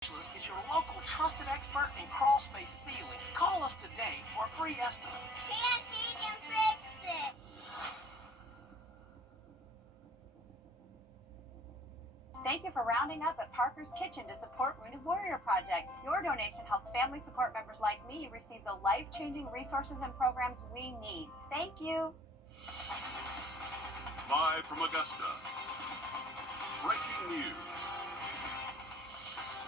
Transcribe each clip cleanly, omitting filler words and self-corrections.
Is your local trusted expert in crawl space sealing. Call us today for a free estimate. Candy can fix it. Thank you for rounding up at Parker's Kitchen to support Wounded Warrior Project. Your donation helps family support members like me receive the life-changing resources and programs we need. Thank you. Live from Augusta, breaking news.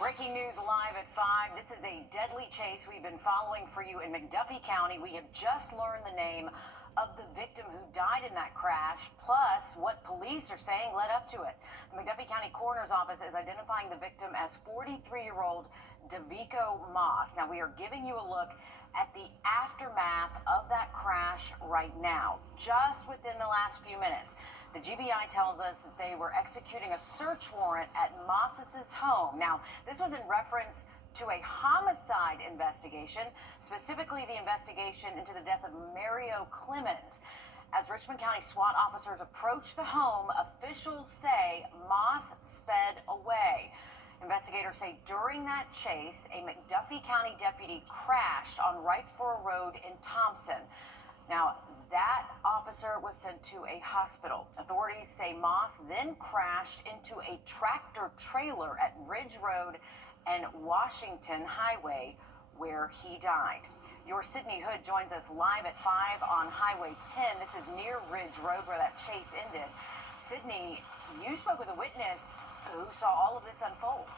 Breaking news live at 5. This is a deadly chase we've been following for you in McDuffie County. We have just learned the name of the victim who died in that crash, plus what police are saying led up to it. The McDuffie County Coroner's Office is identifying the victim as 43-year-old Davico Moss. Now, we are giving you a look at the aftermath of that crash right now, just within the last few minutes. The GBI tells us that they were executing a search warrant at Moss's home. Now, this was in reference to a homicide investigation, specifically the investigation into the death of Mario Clemens. As Richmond County SWAT officers approached the home, officials say Moss sped away. Investigators say during that chase, a McDuffie County deputy crashed on Wrightsboro Road in Thompson. Now, that officer was sent to a hospital. Authorities say Moss then crashed into a tractor trailer at Ridge Road and Washington Highway, where he died. Your Sydney Hood joins us live at 5 on Highway 10. This is near Ridge Road where that chase ended. Sydney, you spoke with a witness who saw all of this unfold.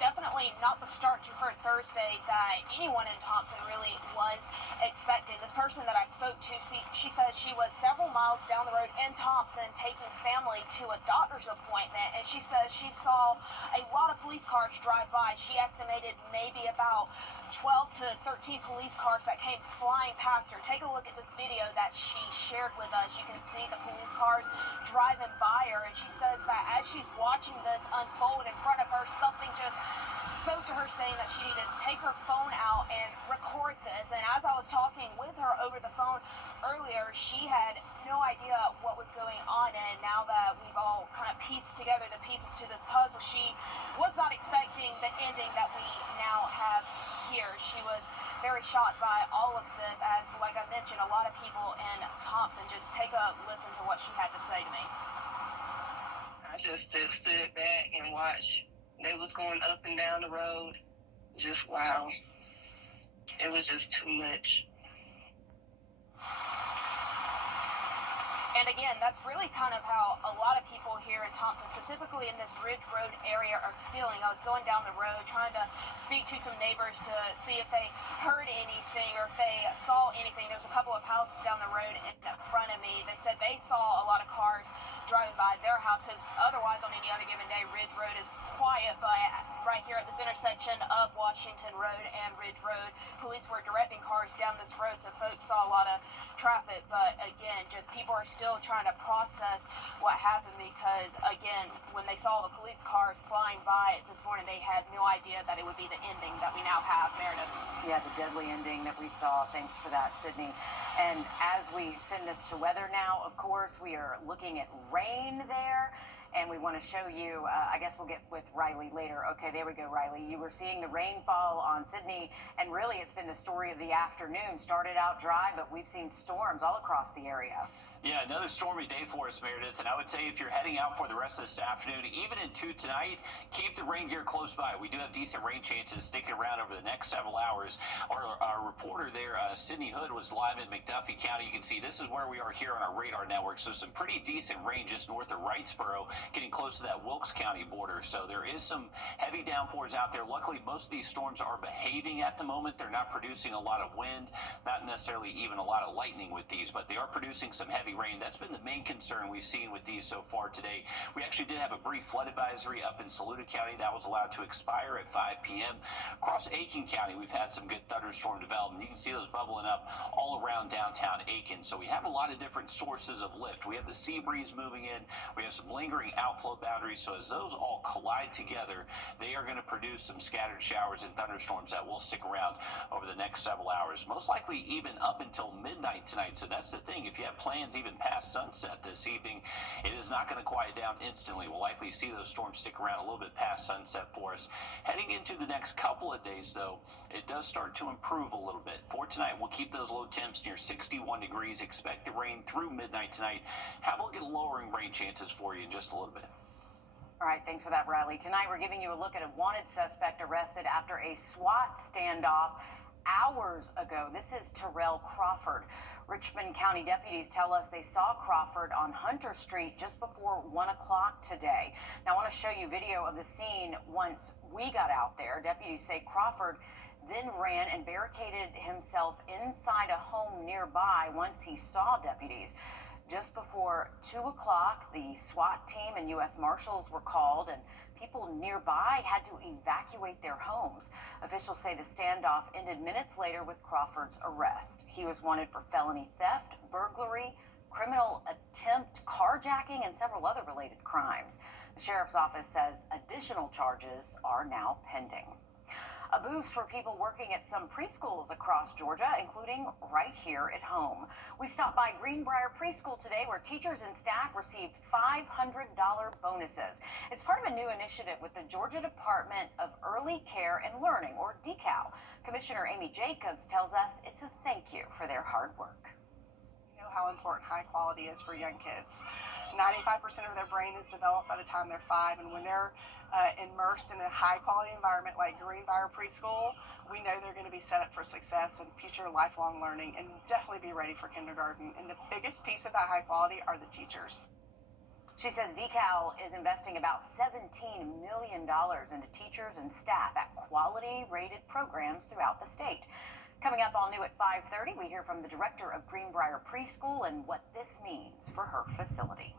Definitely not the start to her Thursday that anyone in Thompson really was expecting. This person that I spoke to, she says she was several miles down the road in Thompson taking family to a doctor's appointment, and she says she saw a lot of police cars drive by. She estimated maybe about 12 to 13 police cars that came flying past her. Take a look at this video that she shared with us. You can see the police cars driving by her, and she says that as she's watching this unfold in front of her, something just spoke to her saying that she needed to take her phone out and record this. And as I was talking with her over the phone earlier, she had no idea what was going on. And now that we've all kind of pieced together the pieces to this puzzle, she was not expecting the ending that we now have here. She was very shocked by all of this, as, like I mentioned, a lot of people in Thompson. Just take a listen to what she had to say to me. I just stood back and watched. They was going up and down the road. Just wow. It was just too much. And again, that's really kind of how a lot of people here in Thompson, specifically in this Ridge Road area, are feeling. I was going down the road trying to speak to some neighbors to see if they heard anything or if they saw anything. There was a couple of houses down the road in front of me. They said they saw a lot of cars driving by their house, because otherwise on any other given day, Ridge Road is quiet. But right here at this intersection of Washington Road and Ridge Road, police were directing cars down this road, so folks saw a lot of traffic. But again, just people are still trying to process what happened, because again, when they saw the police cars flying by this morning, they had no idea that it would be the ending that we now have, Meredith. Yeah, the deadly ending that we saw. Thanks for that, Sydney. And as we send this to weather now, of course, we are looking at rain there. And we want to show you, I guess we'll get with Riley later. Okay, there we go, Riley. You were seeing the rainfall on Sydney, and really it's been the story of the afternoon. Started out dry, but we've seen storms all across the area. Yeah, another stormy day for us, Meredith, and I would say if you're heading out for the rest of this afternoon, even into tonight, keep the rain gear close by. We do have decent rain chances sticking around over the next several hours. Our reporter there, Sydney Hood, was live in McDuffie County. You can see this is where we are here on our radar network, so some pretty decent rain just north of Wrightsboro, getting close to that Wilkes County border. So there is some heavy downpours out there. Luckily, most of these storms are behaving at the moment. They're not producing a lot of wind, not necessarily even a lot of lightning with these, but they are producing some heavy rain. That's been the main concern we've seen with these so far today. We actually did have a brief flood advisory up in Saluda County that was allowed to expire at 5 p.m. Across Aiken County, we've had some good thunderstorm development. You can see those bubbling up all around downtown Aiken. So we have a lot of different sources of lift. We have the sea breeze moving in. We have some lingering outflow boundaries. So as those all collide together, they are going to produce some scattered showers and thunderstorms that will stick around over the next several hours, most likely even up until midnight tonight. So that's the thing. If you have plans even past sunset this evening, it is not going to quiet down instantly. We'll likely see those storms stick around a little bit past sunset for us. Heading into the next couple of days, though, it does start to improve a little bit. For tonight, we'll keep those low temps near 61 degrees. Expect the rain through midnight tonight. Have a look at lowering rain chances for you in just a little bit. All right, thanks for that, Riley. Tonight, we're giving you a look at a wanted suspect arrested after a SWAT standoff hours ago. This is Terrell Crawford. Richmond County deputies tell us they saw Crawford on Hunter Street just before 1 o'clock today. Now, I want to show you video of the scene once we got out there. Deputies say Crawford then ran and barricaded himself inside a home nearby once he saw deputies. Just before 2 o'clock, the SWAT team and U.S. Marshals were called, and people nearby had to evacuate their homes. Officials say the standoff ended minutes later with Crawford's arrest. He was wanted for felony theft, burglary, criminal attempt, carjacking, and several other related crimes. The sheriff's office says additional charges are now pending. A boost for people working at some preschools across Georgia, including right here at home. We stopped by Greenbrier Preschool today, where teachers and staff received $500 bonuses. It's part of a new initiative with the Georgia Department of Early Care and Learning, or DECAL. Commissioner Amy Jacobs tells us it's a thank you for their hard work. You know how important high quality is for young kids. 95% of their brain is developed by the time they're 5, and when they're immersed in a high quality environment like Greenbrier Preschool, we know they're going to be set up for success and future lifelong learning, and definitely be ready for kindergarten. And the biggest piece of that high quality are the teachers. She says DECAL is investing about $17 million into teachers and staff at quality rated programs throughout the state. Coming up all new at 5:30, we hear from the director of Greenbrier Preschool and what this means for her facility.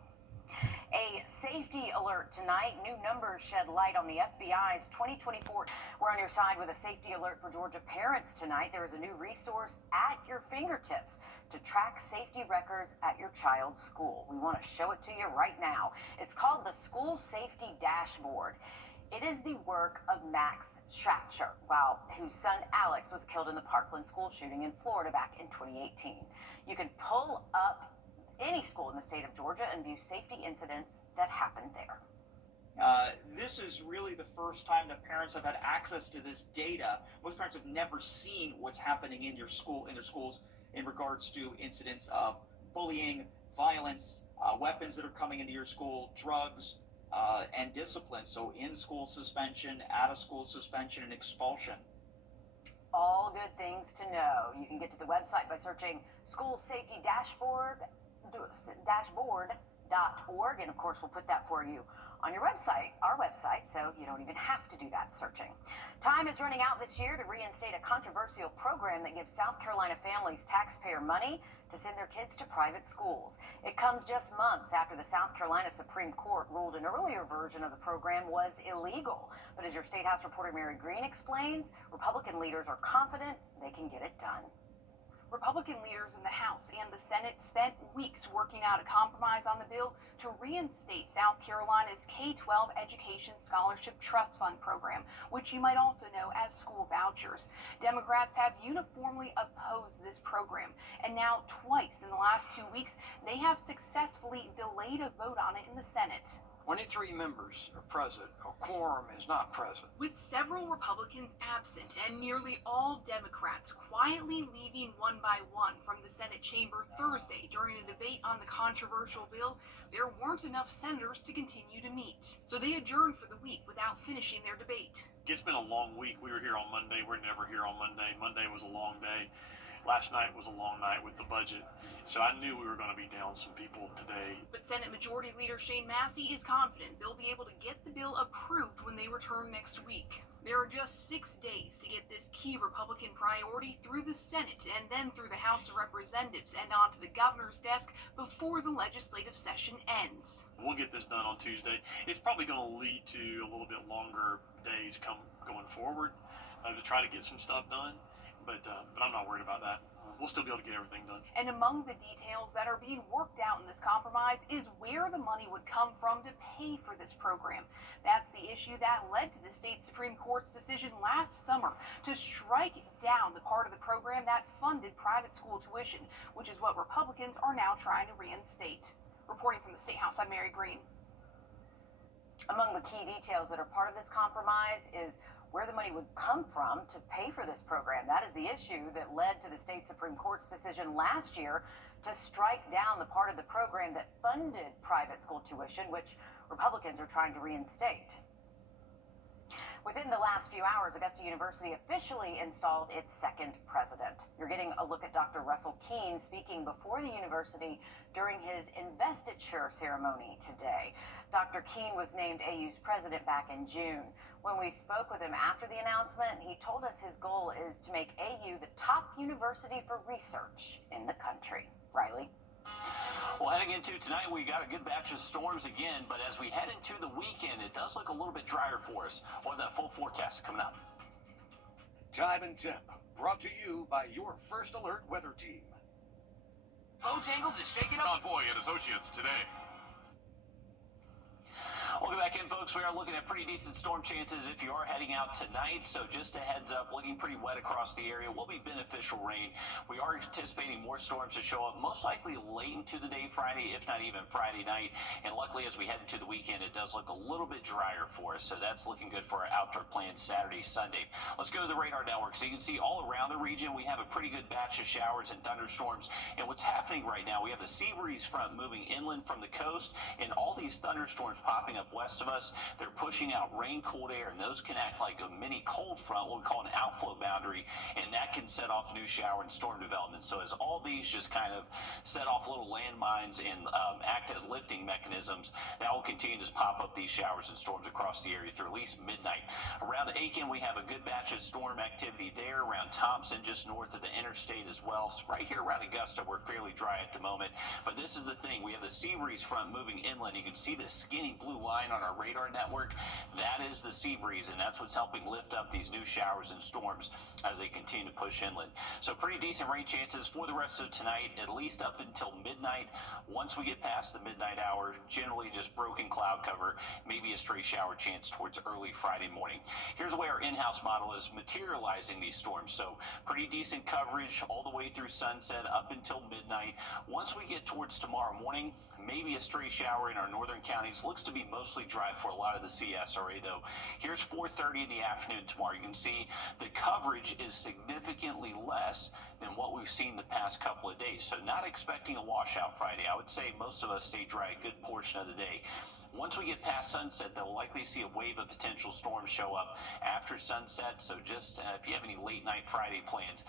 A safety alert tonight. New numbers shed light on the FBI's 2024. We're on your side with a safety alert for Georgia parents tonight. There is a new resource at your fingertips to track safety records at your child's school. We want to show it to you right now. It's called the School Safety Dashboard. It is the work of Max Schatzer, whose son Alex was killed in the Parkland school shooting in Florida back in 2018. You can pull up any school in the state of Georgia and view safety incidents that happened there. This is really the first time that parents have had access to this data. Most parents have never seen what's happening in their schools in regards to incidents of bullying, violence, weapons that are coming into your school, drugs, and discipline. So in-school suspension, out-of-school suspension, and expulsion. All good things to know. You can get to the website by searching School Safety Dashboard.org, and of course we'll put that for you on your website, our website, so you don't even have to do that searching. Time is running out this year to reinstate a controversial program that gives South Carolina families taxpayer money to send their kids to private schools. It comes just months after the South Carolina Supreme Court ruled an earlier version of the program was illegal. But as your State House reporter Mary Green explains, Republican leaders are confident they can get it done. Republican leaders in the House and the Senate spent weeks working out a compromise on the bill to reinstate South Carolina's K-12 Education Scholarship Trust Fund program, which you might also know as school vouchers. Democrats have uniformly opposed this program, and now twice in the last 2 weeks, they have successfully delayed a vote on it in the Senate. 23 members are present. A quorum is not present. With several Republicans absent and nearly all Democrats quietly leaving one by one from the Senate chamber Thursday during a debate on the controversial bill, there weren't enough senators to continue to meet. So they adjourned for the week without finishing their debate. It's been a long week. We were here on Monday. We're never here on Monday. Monday was a long day. Last night was a long night with the budget, so I knew we were going to be down some people today. But Senate Majority Leader Shane Massey is confident they'll be able to get the bill approved when they return next week. There are just 6 days to get this key Republican priority through the Senate and then through the House of Representatives and onto the governor's desk before the legislative session ends. We'll get this done on Tuesday. It's probably going to lead to a little bit longer days going forward to try to get some stuff done. but I'm not worried about that. We'll still be able to get everything done. And among the details that are being worked out in this compromise is where the money would come from to pay for this program. That's the issue that led to the state Supreme Court's decision last summer to strike down the part of the program that funded private school tuition, which is what Republicans are now trying to reinstate. Reporting from the State House, I'm Mary Green. Among the key details that are part of this compromise is where the money would come from to pay for this program. That is the issue that led to the state Supreme Court's decision last year to strike down the part of the program that funded private school tuition, which Republicans are trying to reinstate. Within the last few hours, Augusta University officially installed its second president. You're getting a look at Dr. Russell Keene speaking before the university during his investiture ceremony today. Dr. Keene was named AU's president back in June. When we spoke with him after the announcement, he told us his goal is to make AU the top university for research in the country. Riley? Well, heading into tonight, we got a good batch of storms again, but as we head into the weekend, it does look a little bit drier for us. We'll have that full forecast coming up. Time and temp, brought to you by your First Alert weather team. Bojangles is shaking up. Convoy and Associates today. Welcome back in, folks. We are looking at pretty decent storm chances if you are heading out tonight. So just a heads up, looking pretty wet across the area. Will be beneficial rain. We are anticipating more storms to show up, most likely late into the day Friday, if not even Friday night. And luckily, as we head into the weekend, it does look a little bit drier for us. So that's looking good for our outdoor plans Saturday, Sunday. Let's go to the radar network. So you can see all around the region, we have a pretty good batch of showers and thunderstorms. And what's happening right now, we have the sea breeze front moving inland from the coast, and all these thunderstorms popping up west of us. They're pushing out rain, cold air, and those can act like a mini cold front, what we call an outflow boundary, and that can set off new shower and storm development. So as all these just kind of set off little landmines and act as lifting mechanisms, that will continue to pop up these showers and storms across the area through at least midnight. Around Aiken, we have a good batch of storm activity there. Around Thompson, just north of the interstate as well. So right here around Augusta, we're fairly dry at the moment. But this is the thing. We have the sea breeze front moving inland. You can see this skinny blue line on our radar network. That is the sea breeze, and that's what's helping lift up these new showers and storms as they continue to push inland. So pretty decent rain chances for the rest of tonight, at least up until midnight. Once we get past the midnight hour, generally just broken cloud cover, maybe a stray shower chance towards early Friday morning. Here's the way our in-house model is materializing these storms. So pretty decent coverage all the way through sunset up until midnight. Once we get towards tomorrow morning, maybe a stray shower in our northern counties. Looks to be mostly dry for a lot of the CSRA, though. Here's 4:30 in the afternoon tomorrow. You can see the coverage is significantly less than what we've seen the past couple of days. So not expecting a washout Friday. I would say most of us stay dry a good portion of the day. Once we get past sunset, they'll likely see a wave of potential storms show up after sunset. So just if you have any late night Friday plans,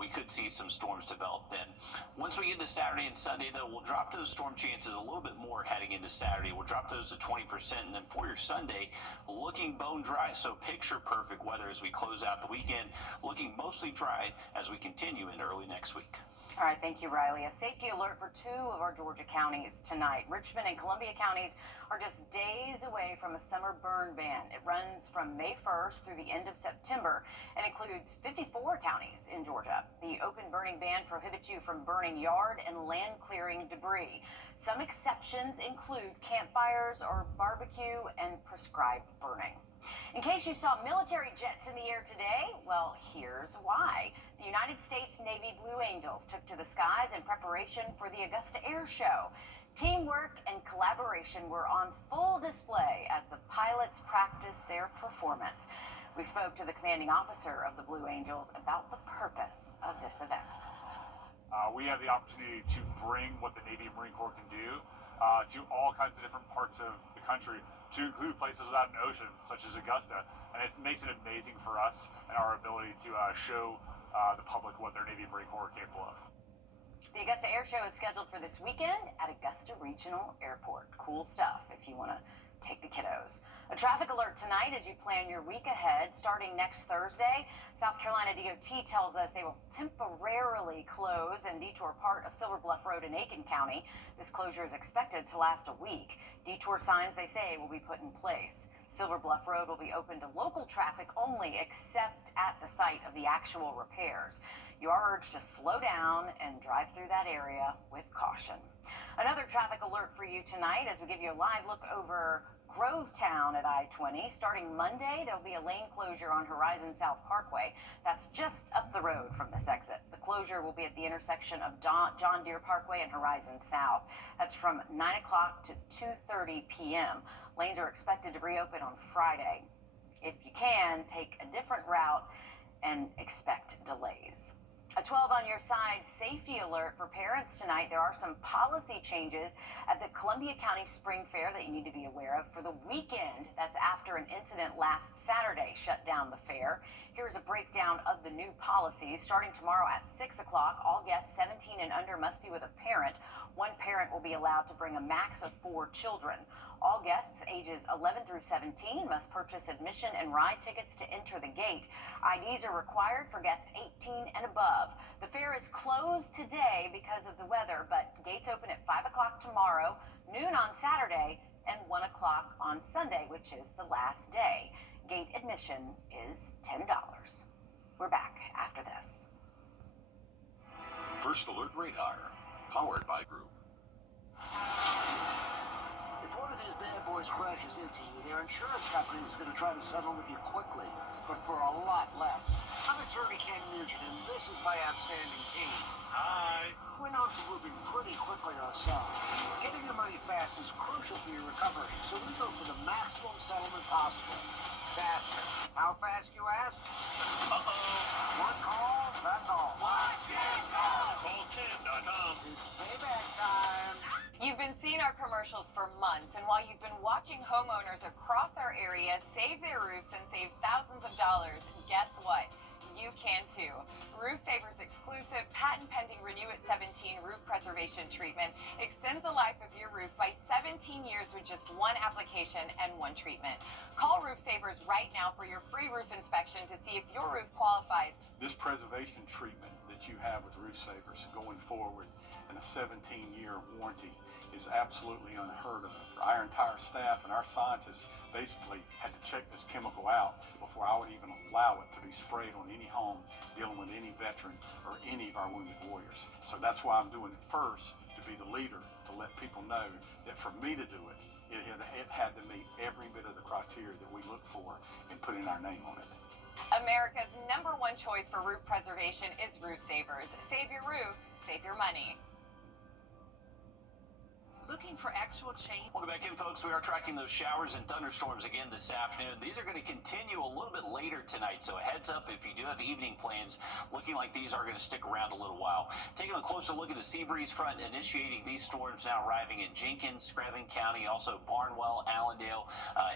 we could see some storms develop then. Once we get to Saturday and Sunday, though, we'll drop those storm chances a little bit more heading into Saturday. We'll drop those to 20%. And then for your Sunday, looking bone dry. So picture perfect weather as we close out the weekend, looking mostly dry as we continue into early next week. All right, thank you, Riley. A safety alert for 2 of our Georgia counties tonight. Richmond and Columbia counties are just days away from a summer burn ban. It runs from May 1st through the end of September and includes 54 counties in Georgia. The open burning ban prohibits you from burning yard and land clearing debris. Some exceptions include campfires or barbecue and prescribed burning. In case you saw military jets in the air today, well, here's why. The United States Navy Blue Angels took to the skies in preparation for the Augusta Air Show. Teamwork and collaboration were on full display as the pilots practiced their performance. We spoke to the commanding officer of the Blue Angels about the purpose of this event. We have the opportunity to bring what the Navy and Marine Corps can do to all kinds of different parts of the country, to include places without an ocean, such as Augusta. And it makes it amazing for us and our ability to show the public what their Navy and Marine Corps are capable of. The Augusta Air Show is scheduled for this weekend at Augusta Regional Airport. Cool stuff if you want to take the kiddos. A traffic alert tonight as you plan your week ahead. Starting next Thursday, South Carolina DOT tells us they will temporarily close and detour part of Silver Bluff Road in Aiken County. This closure is expected to last a week. Detour signs, they say, will be put in place. Silver Bluff Road will be open to local traffic only, except at the site of the actual repairs. You are urged to slow down and drive through that area with caution. Another traffic alert for you tonight as we give you a live look over Grovetown at I-20. Starting Monday, there'll be a lane closure on Horizon South Parkway. That's just up the road from this exit. The closure will be at the intersection of John Deere Parkway and Horizon South. That's from 9 o'clock to 2:30 p.m. Lanes are expected to reopen on Friday. If you can, take a different route and expect delays. A 12 on your side safety alert for parents tonight. There are some policy changes at the Columbia County Spring Fair that you need to be aware of for the weekend. That's after an incident last Saturday shut down the fair. Here's a breakdown of the new policies. Starting tomorrow at 6 o'clock, all guests 17 and under must be with a parent. One parent will be allowed to bring a max of 4 children. All guests ages 11 through 17 must purchase admission and ride tickets to enter the gate. IDs are required for guests 18 and above. The fair is closed today because of the weather, but gates open at 5 o'clock tomorrow, noon on Saturday, and 1 o'clock on Sunday, which is the last day. Gate admission is $10. We're back after this. First Alert Radar, powered by Group. If one of these bad boys crashes into you, their insurance company is going to try to settle with you quickly, but for a lot less. I'm attorney Ken Nugent, and this is my outstanding team. Hi. We're known for moving pretty quickly ourselves. Getting your money fast is crucial for your recovery, so we go for the maximum settlement possible. Faster. How fast, you ask? One call, that's all. Watch Ken go! Call Ken.com. It's payback time. You've been seeing our commercials for months, and while you've been watching homeowners across our area save their roofs and save thousands of dollars, guess what? You can too. Roof Saver's exclusive patent-pending Renew at 17 roof preservation treatment extends the life of your roof by 17 years with just one application and one treatment. Call Roof Savers right now for your free roof inspection to see if your roof qualifies. This preservation treatment that you have with Roof Savers going forward and a 17-year warranty is absolutely unheard of. Our entire staff and our scientists basically had to check this chemical out before I would even allow it to be sprayed on any home dealing with any veteran or any of our wounded warriors. So that's why I'm doing it first, to be the leader, to let people know that for me to do it, it had to meet every bit of the criteria that we look for in putting our name on it. America's #1 choice for roof preservation is Roof Savers. Save your roof, save your money. Looking for actual change? Welcome back in, folks. We are tracking those showers and thunderstorms again this afternoon. These are going to continue a little bit later tonight, so a heads up if you do have evening plans. Looking like these are going to stick around a little while. Taking a closer look at the sea breeze front, initiating these storms now arriving in Jenkins, Screven County, also Barnwell, Allendale,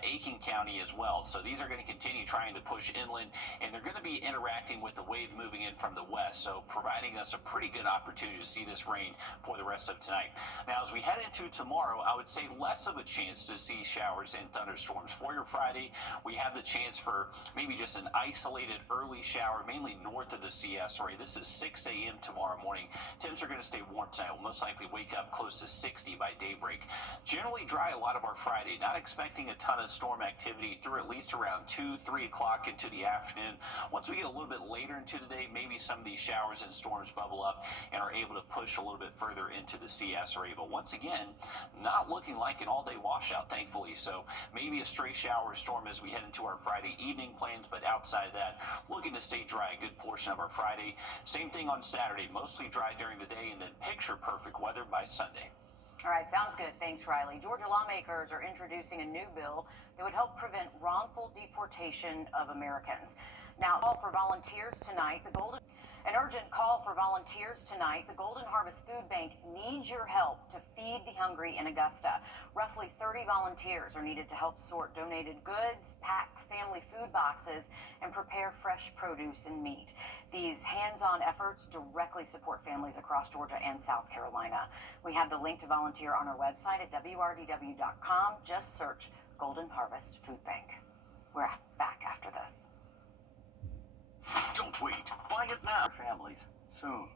Aiken County as well. So these are going to continue trying to push inland, and they're going to be interacting with the wave moving in from the west, so providing us a pretty good opportunity to see this rain for the rest of tonight. Now, as we head into tomorrow, I would say less of a chance to see showers and thunderstorms. For your Friday, we have the chance for maybe just an isolated early shower, mainly north of the CS area. This is 6 a.m. tomorrow morning. Temps are going to stay warm tonight. We'll most likely wake up close to 60 by daybreak. Generally dry a lot of our Friday. Not expecting a ton of storm activity through at least around 2, 3 o'clock into the afternoon. Once we get a little bit later into the day, maybe some of these showers and storms bubble up and are able to push a little bit further into the CS area. But once again, not looking like an all-day washout, thankfully. So maybe a stray shower or storm as we head into our Friday evening plans, but outside that, looking to stay dry a good portion of our Friday. Same thing on Saturday, mostly dry during the day and then picture perfect weather by Sunday. All right, sounds good. Thanks, Riley. Georgia lawmakers are introducing a new bill that would help prevent wrongful deportation of Americans. Now, call for volunteers tonight. An urgent call for volunteers tonight. The Golden Harvest Food Bank needs your help to feed the hungry in Augusta. Roughly 30 volunteers are needed to help sort donated goods, pack family food boxes, and prepare fresh produce and meat. These hands-on efforts directly support families across Georgia and South Carolina. We have the link to volunteer on our website at wrdw.com. Just search Golden Harvest Food Bank. We're back after this. Don't wait. Buy it now. Families, soon.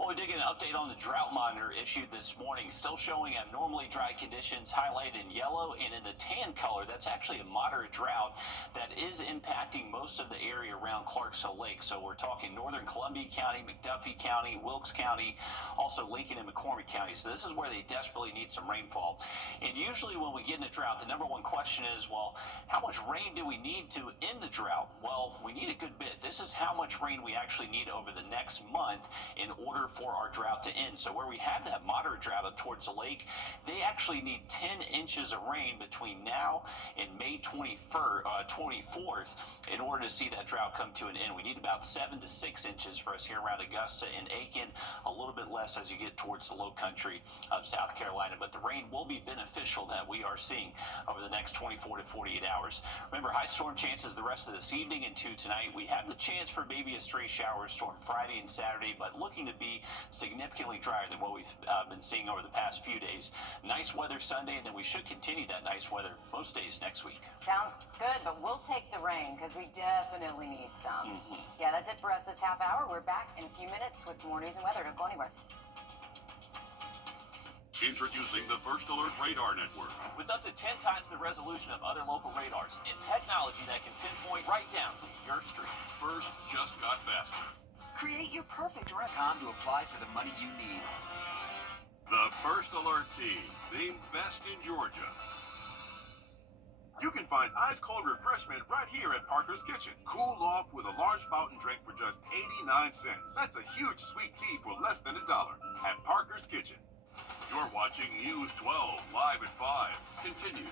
Well, we did get an update on the drought monitor issued this morning. Still showing abnormally dry conditions highlighted in yellow, and in the tan color, that's actually a moderate drought that is impacting most of the area around Clarksville Lake. So we're talking northern Columbia County, McDuffie County, Wilkes County, also Lincoln and McCormick County. So this is where they desperately need some rainfall. And usually when we get in a drought, the number one question is, well, how much rain do we need to end the drought? Well, we need a good bit. This is how much rain we actually need over the next month in order for our drought to end. So where we have that moderate drought up towards the lake, they actually need 10 inches of rain between now and May 24th in order to see that drought come to an end. We need about 7 to 6 inches for us here around Augusta and Aiken, a little bit less as you get towards the low country of South Carolina. But the rain will be beneficial that we are seeing over the next 24 to 48 hours. Remember, high storm chances the rest of this evening and tonight. We have the chance for maybe a stray shower storm Friday and Saturday, but looking to be significantly drier than what we've been seeing over the past few days. Nice weather Sunday, and then we should continue that nice weather most days next week. Sounds good, but we'll take the rain because we definitely need some. Yeah, that's it for us this half hour. We're back in a few minutes with more news and weather. Don't go anywhere. Introducing the First Alert Radar Network. With up to 10 times the resolution of other local radars and technology that can pinpoint right down to your street. First just got faster. Create your perfect recon to apply for the money you need. The First Alert Team, named best in Georgia. You can find ice-cold refreshment right here at Parker's Kitchen. Cool off with a large fountain drink for just 89 cents. That's a huge sweet tea for less than $1 at Parker's Kitchen. You're watching News 12 live at 5. Continues.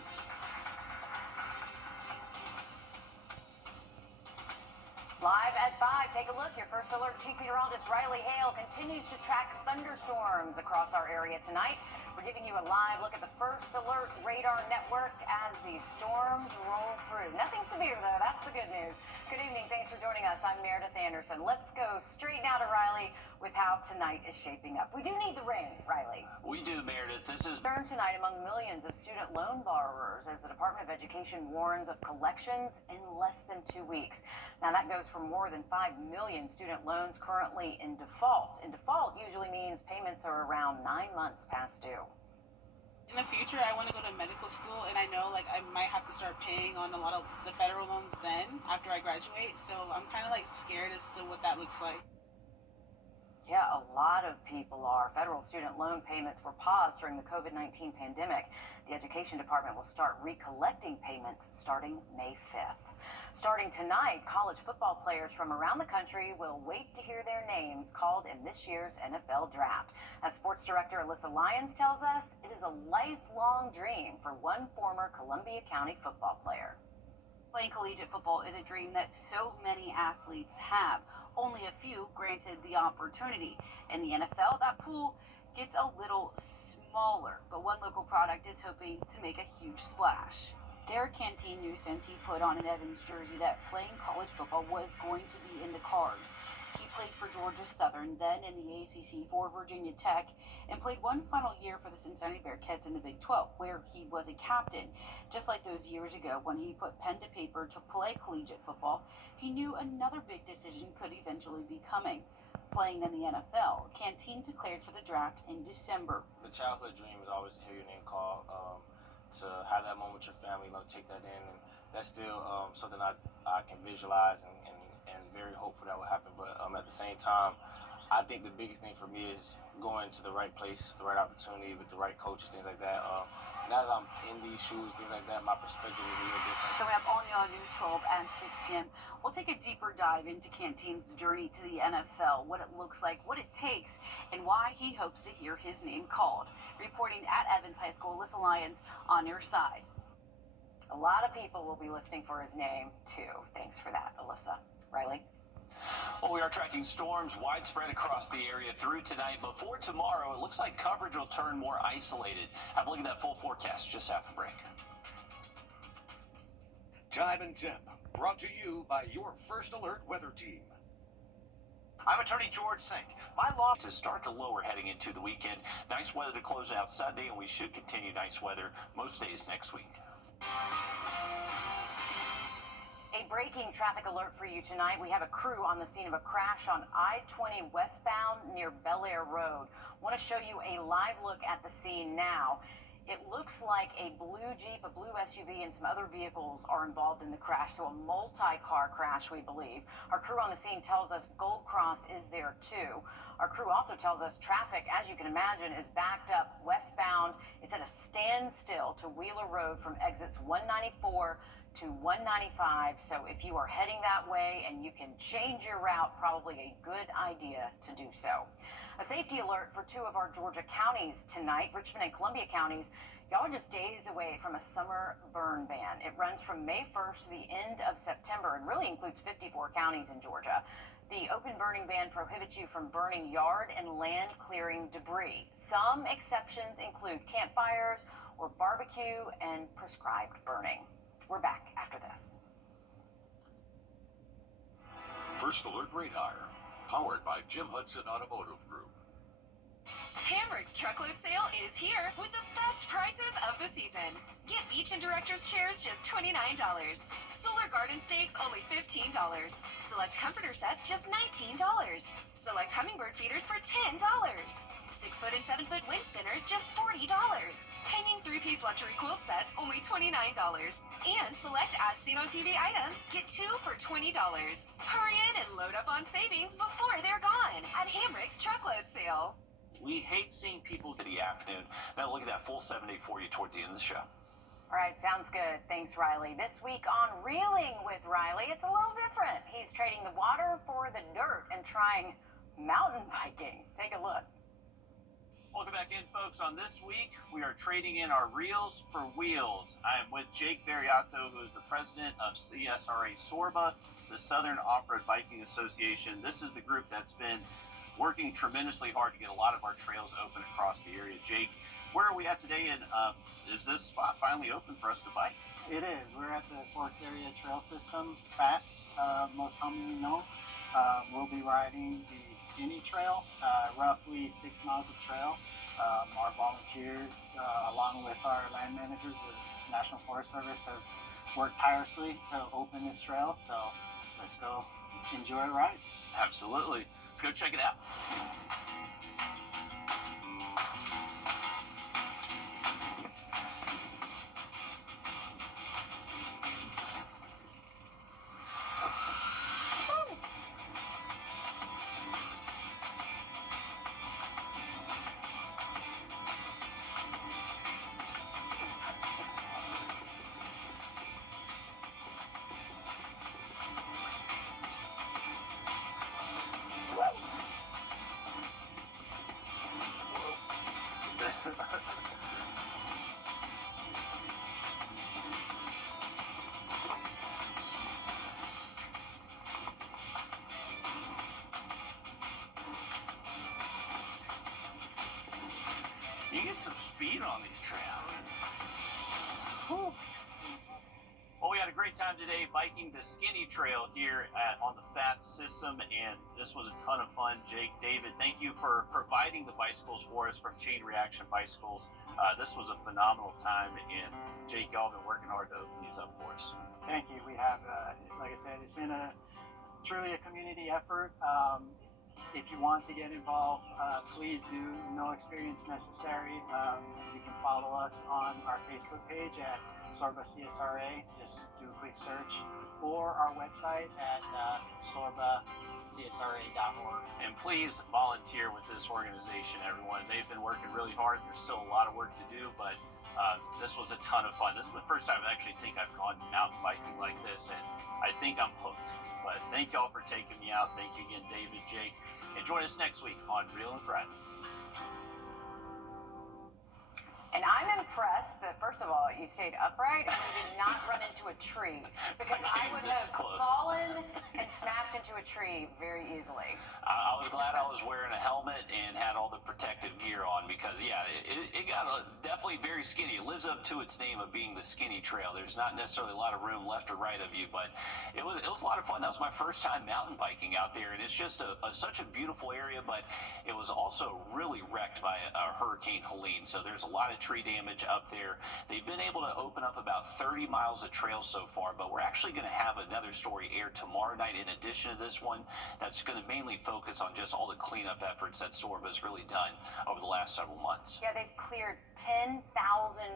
Live at 5, take a look. Your First Alert Chief Meteorologist Riley Hale continues to track thunderstorms across our area tonight. We're giving you a live look at the First Alert Radar Network as these storms roll through. Nothing severe, though. That's the good news. Good evening. Thanks for joining us. I'm Meredith Anderson. Let's go straight now to Riley with how tonight is shaping up. We do need the rain, Riley. We do, Meredith. This is concern tonight among millions of student loan borrowers as the Department of Education warns of collections in less than 2 weeks. Now, that goes for more than 5 million student loans currently in default. And default usually means payments are around 9 months past due. In the future, I want to go to medical school, and I know like I might have to start paying on a lot of the federal loans then after I graduate. So I'm kind of like scared as to what that looks like. Yeah, a lot of people are. Federal student loan payments were paused during the COVID-19 pandemic. The Education Department will start recollecting payments starting May 5th. Starting tonight, college football players from around the country will wait to hear their names called in this year's NFL Draft. As sports director Alyssa Lyons tells us, it is a lifelong dream for one former Columbia County football player. Playing collegiate football is a dream that so many athletes have. Only a few granted the opportunity. In the NFL, that pool gets a little smaller, but one local product is hoping to make a huge splash. Derek Canteen knew since he put on an Evans jersey that playing college football was going to be in the cards. He played for Georgia Southern, then in the ACC for Virginia Tech, and played one final year for the Cincinnati Bearcats in the Big 12, where he was a captain. Just like those years ago when he put pen to paper to play collegiate football, he knew another big decision could eventually be coming. Playing in the NFL, Canteen declared for the draft in December. The childhood dream is always to hear your name called, to have that moment with your family, take that in, and that's still something I can visualize and very hopeful that will happen. But at the same time, I think the biggest thing for me is going to the right place, the right opportunity with the right coaches, things like that. Now that I'm in these shoes, things like that, my perspective is a little different. Coming up on your News 12 at 6 p.m., we'll take a deeper dive into Canteen's journey to the NFL, what it looks like, what it takes, and why he hopes to hear his name called. Reporting at Evans High School, Alyssa Lyons on your side. A lot of people will be listening for his name, too. Thanks for that, Alyssa. Riley? Well, we are tracking storms widespread across the area through tonight. Before tomorrow, it looks like coverage will turn more isolated. Have a look at that full forecast just after the break. Time and Temp, brought to you by your First Alert Weather Team. I'm attorney George Sink. My law to start to lower heading into the weekend. Nice weather to close out Sunday, and we should continue nice weather most days next week. A breaking traffic alert for you tonight. We have a crew on the scene of a crash on I-20 westbound near Bel Air Road. Want to show you a live look at the scene now. It looks like a blue Jeep, a blue SUV, and some other vehicles are involved in the crash, so a multi-car crash, we believe. Our crew on the scene tells us Gold Cross is there, too. Our crew also tells us traffic, as you can imagine, is backed up westbound. It's at a standstill to Wheeler Road from exits 194 to 195, so if you are heading that way and you can change your route, probably a good idea to do so. A safety alert for two of our Georgia counties tonight, Richmond and Columbia counties. Y'all are just days away from a summer burn ban. It runs from May 1st to the end of September and really includes 54 counties in Georgia. The open burning ban prohibits you from burning yard and land clearing debris. Some exceptions include campfires or barbecue and prescribed burning. We're back after this. First Alert Radar, powered by Jim Hudson Automotive Group. Hamrick's truckload sale is here with the best prices of the season. Get beach and director's chairs just $29. Solar garden stakes only $15. Select comforter sets just $19. Select hummingbird feeders for $10. 6-foot and 7-foot wind spinners just $40. Hanging 3-piece luxury quilt sets only $29. And select as seen on TV items get 2 for $20. Hurry in and load up on savings before they're gone at Hamrick's truckload sale. We hate seeing people in the afternoon. Now look at that full 7-day for you towards the end of the show. All right, sounds good. Thanks, Riley. This week on Reeling with Riley, it's a little different. He's trading the water for the dirt and trying mountain biking. Take a look. Welcome back in, folks. On this week, we are trading in our reels for wheels. I am with Jake Variato, who is the president of CSRA SORBA, the Southern Off-Road Biking Association. This is the group that's been working tremendously hard to get a lot of our trails open across the area. Jake, where are we at today, and is this spot finally open for us to bike? It is. We're at the Forks Area Trail System, FATS, most commonly known. We'll be riding the Skinny Trail, roughly 6 miles of trail. Our volunteers, along with our land managers, the National Forest Service, have worked tirelessly to open this trail. So let's go enjoy a ride. Absolutely. Let's go check it out. You get some speed on these trails. Whew. Well, we had a great time today biking the Skinny Trail here on the FATS system, and this was a ton of fun. Jake, David, thank you for providing the bicycles for us from Chain Reaction Bicycles. This was a phenomenal time, and Jake, y'all been working hard to open these up for us. Thank you. We have, like I said, it's been truly a community effort. If you want to get involved, please do. No experience necessary. You can follow us on our Facebook page at SORBA CSRA. Just do a quick search, or our website at sorbacsra.org. And please volunteer with this organization, everyone. They've been working really hard. There's still a lot of work to do, but this was a ton of fun. This is the first time I actually think I've gone mountain biking like this, and I think I'm hooked. But thank y'all for taking me out. Thank you again, David, Jake. And join us next week on Real and Friday. And I'm impressed that, first of all, you stayed upright and you did not run into a tree, because I would have fallen and smashed into a tree very easily. I was glad I was wearing a helmet and had all the protective gear on, because, yeah, it got definitely very skinny. It lives up to its name of being the Skinny Trail. There's not necessarily a lot of room left or right of you, but it was a lot of fun. That was my first time mountain biking out there, and it's just such a beautiful area, but it was also really wrecked by Hurricane Helene, so there's a lot of tree damage up there. They've been able to open up about 30 miles of trails so far, but we're actually going to have another story air tomorrow night in addition to this one that's going to mainly focus on just all the cleanup efforts that SORB has really done over the last several months. Yeah, they've cleared 10,000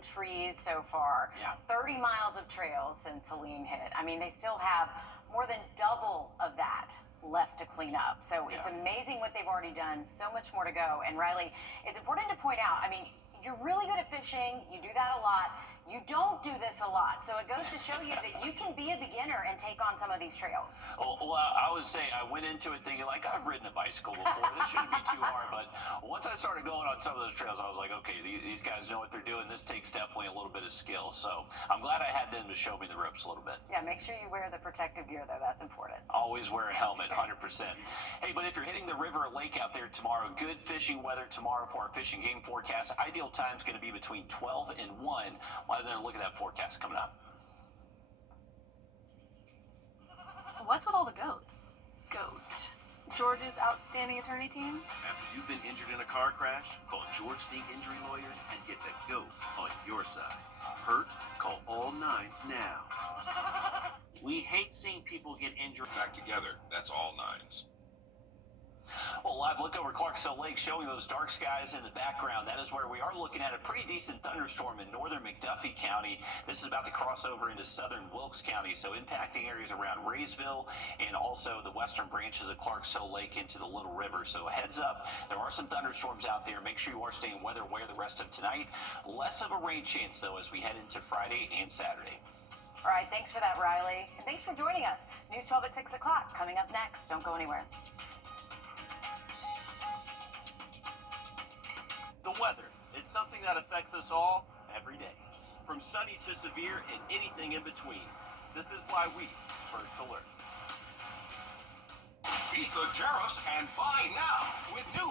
trees so far. Yeah. 30 miles of trails since Helene hit. I mean, they still have more than double of that left to clean up. So it's amazing what they've already done. So much more to go. And Riley, it's important to point out, I mean, you're really good at fishing. You do that a lot. You don't do this a lot. So it goes to show you that you can be a beginner and take on some of these trails. Well, I would say I went into it thinking, like, I've ridden a bicycle before. This shouldn't be too hard. But once I started going on some of those trails, I was like, okay, these guys know what they're doing. This takes definitely a little bit of skill. So I'm glad I had them to show me the ropes a little bit. Yeah, make sure you wear the protective gear, though. That's important. Always wear a helmet, 100%. Hey, but if you're hitting the river or lake out there tomorrow, good fishing weather tomorrow for our fishing game forecast. Ideal time is going to be between 12 and 1. Well, then look at that forecast coming up. What's with all the goats? Goat. George's outstanding attorney team? After you've been injured in a car crash, call George Sink Injury Lawyers and get the GOAT on your side. Hurt? Call all nines now. We hate seeing people get injured. Back together. That's all nines. Well, live look over Clarksville Lake showing those dark skies in the background. That is where we are looking at a pretty decent thunderstorm in northern McDuffie County. This is about to cross over into southern Wilkes County, so impacting areas around Raysville and also the western branches of Clarksville Lake into the Little River. So heads up, there are some thunderstorms out there. Make sure you are staying weather aware the rest of tonight. Less of a rain chance, though, as we head into Friday and Saturday. All right, thanks for that, Riley. And thanks for joining us. News 12 at 6 o'clock coming up next. Don't go anywhere. The weather, it's something that affects us all every day, from sunny to severe and anything in between. This is why we First Alert. Beat the tariffs and buy now with new